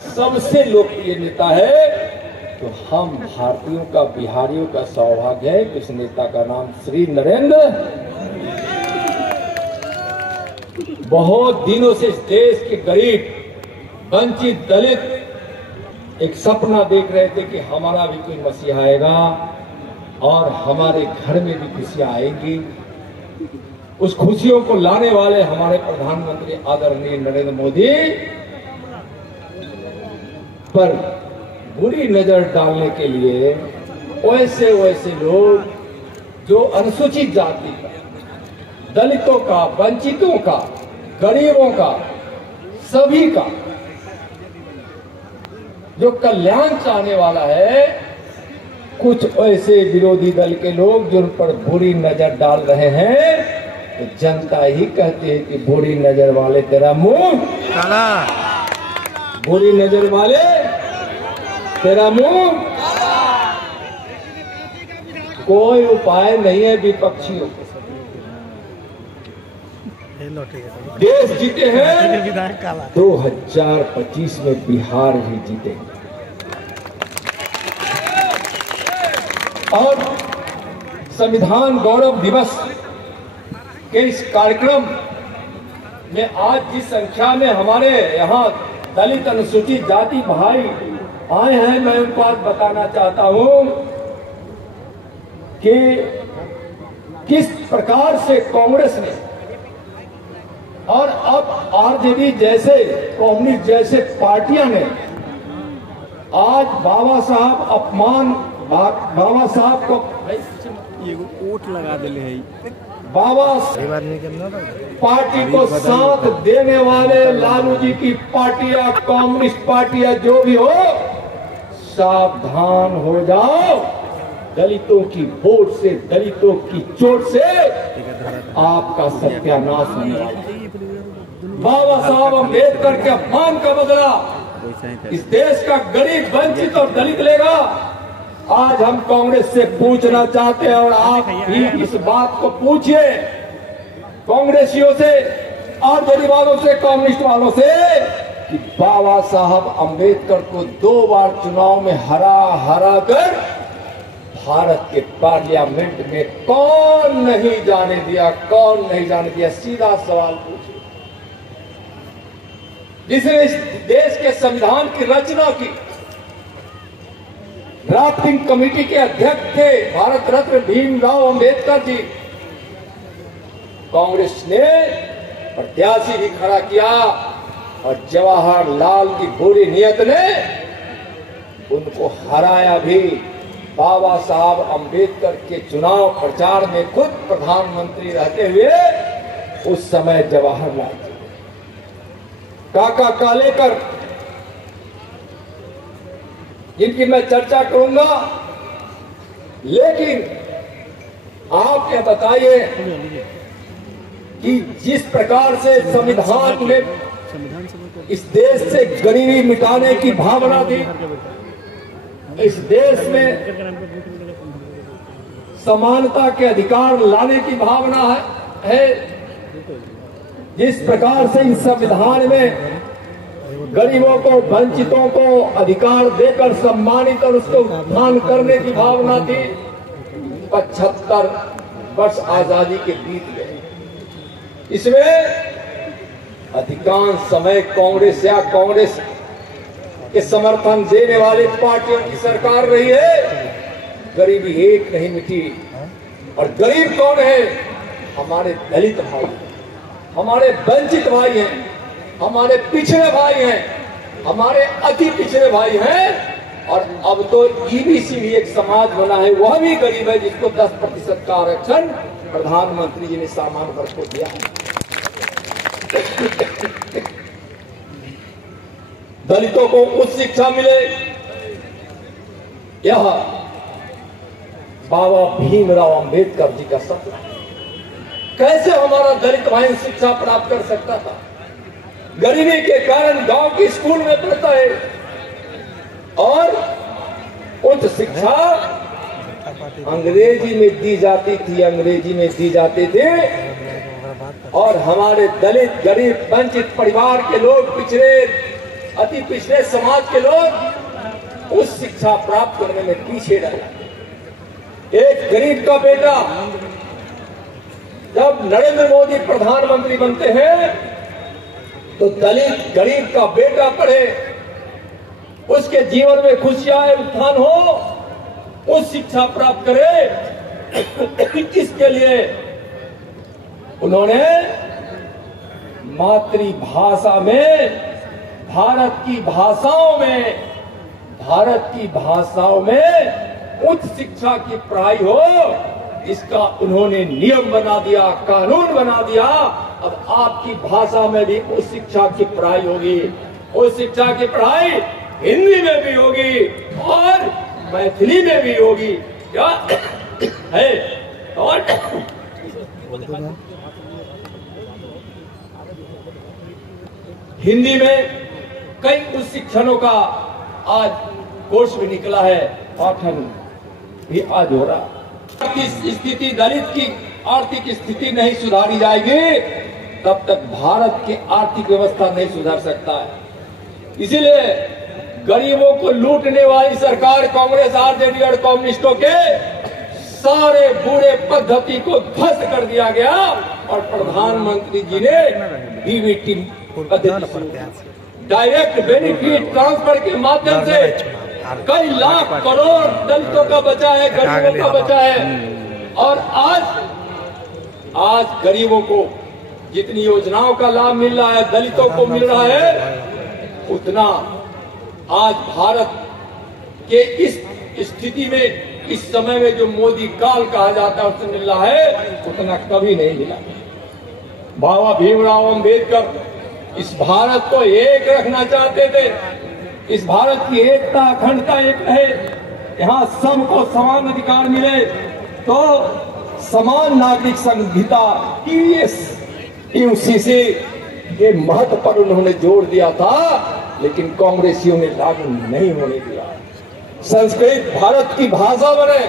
सबसे लोकप्रिय नेता है, तो हम भारतीयों का, बिहारियों का सौभाग्य है कि इस नेता का नाम श्री नरेंद्र। बहुत दिनों से इस देश के गरीब, वंचित, दलित एक सपना देख रहे थे कि हमारा भी कोई मसीहा आएगा और हमारे घर में भी खुशियां आएंगी। उस खुशियों को लाने वाले हमारे प्रधानमंत्री आदरणीय नरेंद्र मोदी पर बुरी नजर डालने के लिए वैसे लोग जो अनुसूचित जाति का, दलितों का, वंचितों का, गरीबों का, सभी का जो कल्याण चाहने वाला है, कुछ ऐसे विरोधी दल के लोग जो उन पर बुरी नजर डाल रहे हैं, तो जनता ही कहती है कि बुरी नजर वाले तेरा मुंह काला, बुरी नजर वाले तेरा मुंह। कोई उपाय नहीं है विपक्षियों को। देश जीते हैं 2025 में बिहार भी जीतेंगे। और संविधान गौरव दिवस के इस कार्यक्रम में आज जिस संख्या में हमारे यहाँ दलित अनुसूचित जाति भाई आए हैं, मैं उनको आज बताना चाहता हूं कि किस प्रकार से कांग्रेस ने और अब आरजेडी जैसे, कम्युनिस्ट जैसे पार्टियां ने आज बाबा साहब को वोट लगा दिले है। बाबा पार्टी को साथ देने वाले लालू जी की पार्टियां, कम्युनिस्ट पार्टियां जो भी हो, सावधान हो जाओ। दलितों की वोट से, दलितों की चोट से आपका सत्यानाश होने वाला है। बाबा साहब अम्बेडकर के अपमान का बदला इस देश का गरीब, वंचित और दलित लेगा। आज हम कांग्रेस से पूछना चाहते हैं और आप भी इस बात को पूछिए कांग्रेसियों से, आरजेडी वालों से, कम्युनिस्ट वालों से कि बाबा साहब अम्बेडकर को 2 बार चुनाव में हरा कर भारत के पार्लियामेंट में कौन नहीं जाने दिया, कौन नहीं जाने दिया? सीधा सवाल पूछिए। जिसने इस देश के संविधान की रचना की, ड्राफ्टिंग कमेटी के अध्यक्ष थे भारत रत्न भीमराव अंबेडकर जी। कांग्रेस ने प्रत्याशी भी खड़ा किया और जवाहरलाल की बुरी नीयत ने उनको हराया भी। बाबा साहब अंबेडकर के चुनाव प्रचार में खुद प्रधानमंत्री रहते हुए उस समय जवाहरलाल जी, काका कालेकर, जिनकी मैं चर्चा करूंगा, लेकिन आप क्या बताइए कि जिस प्रकार से संविधान में इस देश से गरीबी मिटाने की भावना थी, इस देश में समानता के अधिकार लाने की भावना है, जिस प्रकार से इस संविधान में गरीबों को, वंचितों को अधिकार देकर सम्मानित और उसको उत्थान करने की भावना थी, 75 वर्ष आजादी के बीत गए। इसमें अधिकांश समय कांग्रेस या कांग्रेस के समर्थन देने वाली पार्टियों की सरकार रही है। गरीबी एक नहीं मिटी। और गरीब कौन है? हमारे दलित भाई, हमारे वंचित भाई हैं, हमारे पिछड़े भाई हैं, हमारे अति पिछड़े भाई हैं। और अब तो ईबीसी भी एक समाज बना है, वह भी गरीब है, जिसको 10% का आरक्षण प्रधानमंत्री जी ने सामान्य वर्ग को दिया है। दलितों को उच्च शिक्षा मिले, यह बाबा भीमराव अंबेडकर जी का सपना। कैसे हमारा दलित भाई शिक्षा प्राप्त कर सकता था? गरीबी के कारण गांव के स्कूल में पढ़ता है और उच्च शिक्षा अंग्रेजी में दी जाती थी, अंग्रेजी में दी जाते थे। और हमारे दलित, गरीब, वंचित परिवार के लोग, पिछड़े अति पिछड़े समाज के लोग उस शिक्षा प्राप्त करने में पीछे रहे। एक गरीब का बेटा जब नरेंद्र मोदी प्रधानमंत्री बनते हैं तो दलित गरीब का बेटा पढ़े, उसके जीवन में खुशियां उत्थान हो, उस शिक्षा प्राप्त करे। इसके लिए उन्होंने मातृभाषा में भारत की भाषाओं में उच्च शिक्षा की पढ़ाई हो, इसका उन्होंने नियम बना दिया, कानून बना दिया। अब आपकी भाषा में भी उस शिक्षा की पढ़ाई होगी, उस शिक्षा की पढ़ाई हिंदी में भी होगी और मैथिली में भी होगी। क्या है? और हिंदी में कई उच्च शिक्षणों का आज कोर्स भी निकला है, पाठन भी आज हो रहा। स्थिति, दलित की आर्थिक स्थिति नहीं सुधारी जाएगी तब तक भारत की आर्थिक व्यवस्था नहीं सुधर सकता है। इसीलिए गरीबों को लूटने वाली सरकार कांग्रेस, आरजेडी और कम्युनिस्टों के सारे बुरे पद्धति को ध्वस्त कर दिया गया और प्रधानमंत्री जी ने डीबीटी डायरेक्ट बेनिफिट ट्रांसफर के माध्यम से कई लाख करोड़ दलितों का बचा है, गरीबों का बचा है। और आज गरीबों को जितनी योजनाओं का लाभ मिल रहा है, दलितों को मिल रहा है, उतना आज भारत के इस स्थिति में, इस समय में जो मोदी काल कहा जाता है उससे मिल रहा है, उतना कभी नहीं मिला। बाबा भीमराव अम्बेडकर इस भारत को एक रखना चाहते थे। इस भारत की एकता, अखंडता एक है, यहाँ सबको समान अधिकार मिले, तो समान नागरिक संहिता यूसीसी के महत्व पर उन्होंने जोर दिया था, लेकिन कांग्रेसियों ने लागू नहीं होने दिया। संस्कृत भारत की भाषा बने,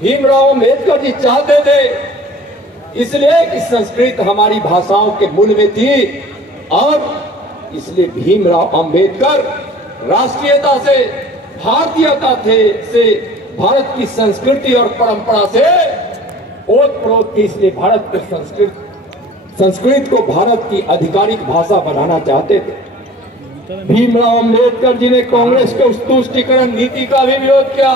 भीमराव अम्बेडकर जी चाहते थे, इसलिए कि संस्कृत हमारी भाषाओं के मूल में थी और इसलिए भीमराव अम्बेडकर राष्ट्रीयता से, भारतीयता से, भारत की संस्कृति और परंपरा से ओतप्रोत थी। इसलिए भारत के संस्कृत को भारत की आधिकारिक भाषा बनाना चाहते थे। भीमराव अम्बेडकर जी ने कांग्रेस के उस तुष्टीकरण नीति का भी विरोध किया,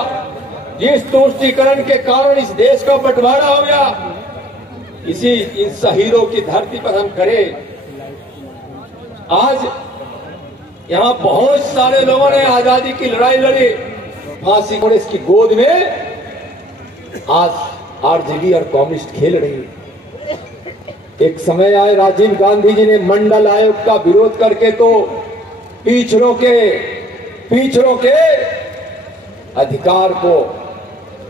जिस तुष्टीकरण के कारण इस देश का बंटवारा हो गया। इन शहीदों की धरती पर हम करें। आज यहाँ बहुत सारे लोगों ने आजादी की लड़ाई लड़ी, फांसी कांग्रेस की गोद में आज आरजेडी और कम्युनिस्ट खेल रही है। एक समय आए, राजीव गांधी जी ने मंडल आयोग का विरोध करके तो पिछड़ों के अधिकार को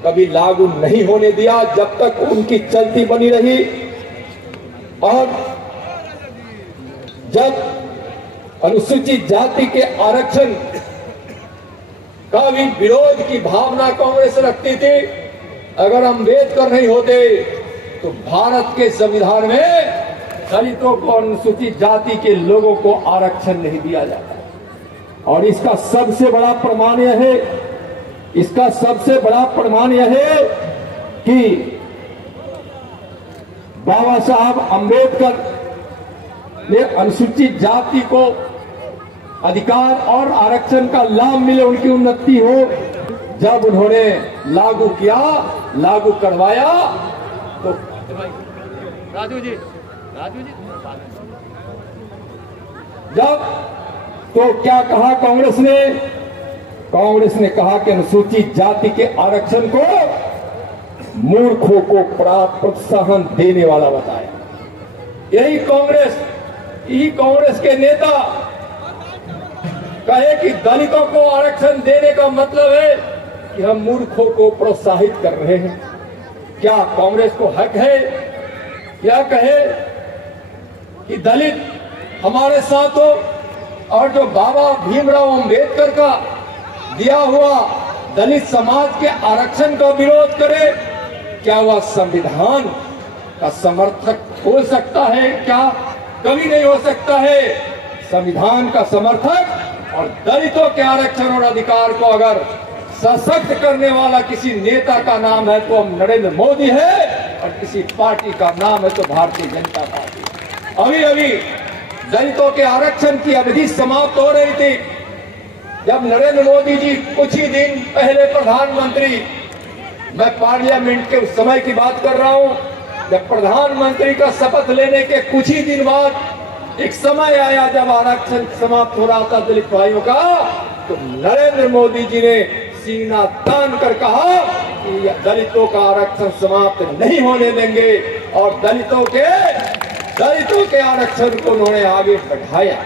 कभी लागू नहीं होने दिया, जब तक उनकी चलती बनी रही। और जब अनुसूचित जाति के आरक्षण का भी विरोध की भावना कांग्रेस रखती थी, अगर अम्बेडकर नहीं होते तो भारत के संविधान में दलितों को, अनुसूचित जाति के लोगों को आरक्षण नहीं दिया जाता। और इसका सबसे बड़ा प्रमाण यह है कि बाबा साहब अम्बेडकर ने अनुसूचित जाति को अधिकार और आरक्षण का लाभ मिले, उनकी उन्नति हो, जब उन्होंने लागू करवाया तो राजू जी तो क्या कहा कांग्रेस ने कहा कि अनुसूचित जाति के आरक्षण को मूर्खों को प्रोत्साहन देने वाला बताया। यही कांग्रेस के नेता कहे कि दलितों को आरक्षण देने का मतलब है कि हम मूर्खों को प्रोत्साहित कर रहे हैं। क्या कांग्रेस को हक है क्या कहे कि दलित हमारे साथ हो और जो बाबा भीमराव अम्बेडकर का दिया हुआ दलित समाज के आरक्षण का विरोध करे? क्या वह संविधान का समर्थक हो सकता है? क्या कभी नहीं हो सकता है। संविधान का समर्थक और दलितों के आरक्षण और अधिकार को अगर सशक्त करने वाला किसी नेता का नाम है तो हम नरेंद्र मोदी है, और किसी पार्टी का नाम है तो भारतीय जनता पार्टी। अभी अभी दलितों के आरक्षण की अवधि समाप्त हो रही थी जब नरेंद्र मोदी जी कुछ ही दिन पहले प्रधानमंत्री, मैं पार्लियामेंट के उस समय की बात कर रहा हूं, जब प्रधानमंत्री का शपथ लेने के कुछ ही दिन बाद एक समय आया जब आरक्षण समाप्त हो रहा था दलित भाइयों का, तो नरेंद्र मोदी जी ने सीना तान कर कहा कि दलितों का आरक्षण समाप्त नहीं होने देंगे, और दलितों के आरक्षण को उन्होंने आगे बढ़ाया।